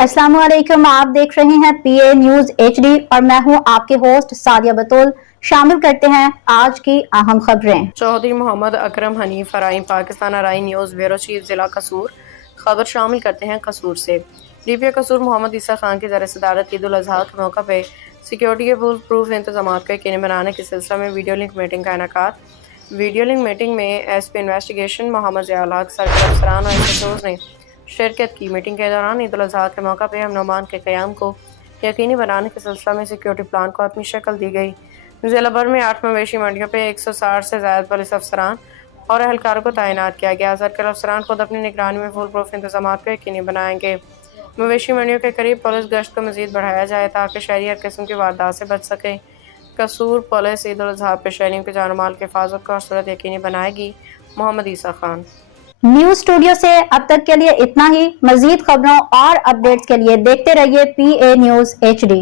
अस्सलाम वालेकुम, आप देख रहे हैं पीए न्यूज एचडी और मैं हूं आपके होस्ट सादिया बतूल। शामिल करते हैं आज की अहम खबरें। चौधरी मोहम्मद अकरम हनीफ फराई पाकिस्तान अराई न्यूज़ ब्यूरो चीफ जिला कसूर। खबर शामिल करते हैं कसूर से। डीपीओ कसूर मोहम्मद ईसा खान की ज़र सदारत ईद उल अज़हा के मौका पे सिक्योरिटी के फुल प्रूफ इंतजाम को यकीनी बनाने के सिलसिले में वीडियो लिंक मीटिंग का इनेकाद। वीडियो लिंक मीटिंग में एसपी इन्वेस्टिगेशन मोहम्मद ज़ियाउल हक, सर्कल अफसरान और एसएचओज़ ने शिरकत की। मीटिंग के दौरान ईद उल अज़हा के मौका पे अमन के क़याम को यकीनी बनाने के सिलसिले में सिक्योरिटी प्लान को अपनी शक्ल दी गई। जिला भर में 8 मवेशी मंडियों पे 160 से ज़्यादा पुलिस अफसरान और एहलकारों को तैनात किया गया। सर्कल अफसरान खुद अपनी निगरानी में फुल प्रूफ इंतजाम को यकीनी बनाएंगे। मवेशी मंडियों के करीब पुलिस गश्त को मजीद बढ़ाया जाए ताकि शहरी हर किस्म की वारदात से बच सके। कसूर पुलिस ईद उल अज़हा पे शहरियों के जान माल की हिफाजत को सूरत यकीनी बनाएगी। मोहम्मद ईसा खान। न्यूज स्टूडियो से अब तक के लिए इतना ही। मजीद खबरों और अपडेट्स के लिए देखते रहिए पीए न्यूज एचडी।